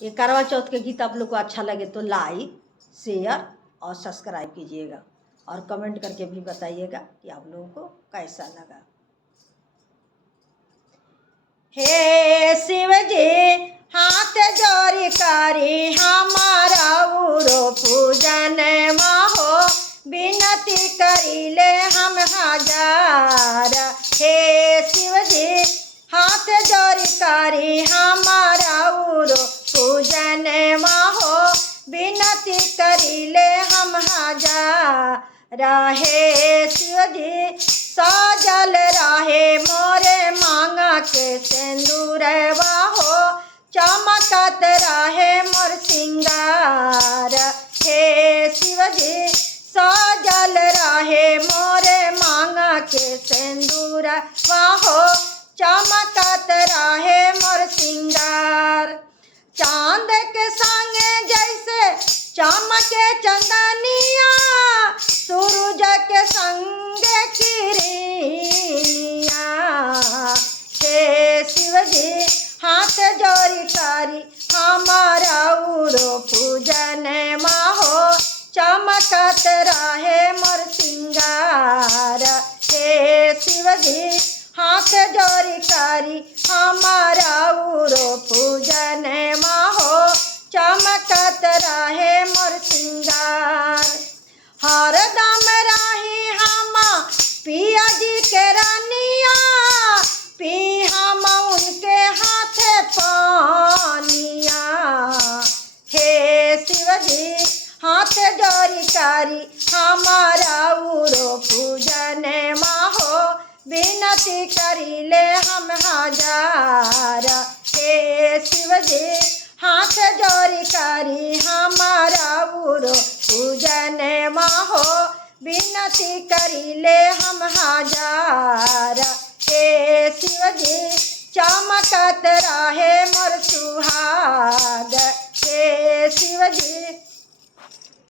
ये करवा चौथ के गीत आप लोग को अच्छा लगे तो लाइक, शेयर और सब्सक्राइब कीजिएगा और कमेंट करके भी बताइएगा कि आप लोगों को कैसा लगा। हे शिव जी हाथ जोड़ी करी हमारा उरो पूजन माहो, विनती करीले हम हजार। हे शिव जी हाथ जोड़ी करी हमारा उरो पूजन माहो, विनती करीले हम हजार। रहे शिव जी सजल रहे मोरे मांगा के सिंदूर वाहो, चमकत रहे मोर सिंगार। हे शिव जी सजल रहे मोरे मांगा के सिंदूर वाहो, चमकत रहे मोर सिंगार। चांद के संगे जैसे चमके चंदनिया, सूरज के संगे किरनिया। हे शिव जी हाथ जोड़ी करी हमारा उरो पूजन माहो, चमकत रहे मोर सिंगार। हे शिव जी हाथ जोड़ी करी हमारा उरो पूजन माहो, चमकत रहे मोर सिंगार। हरदम रही हम पिया जी के रानिया, पी हम उनके हाथ पानिया। हे शिव जी हाथ जोड़ी करी हमारा उरो पूजन माहो, विनती करीले हम हजार। हे शिव जी हाथ जोड़ी करी हमारा उरो पूजन माहो, विनती करीले हम हजार।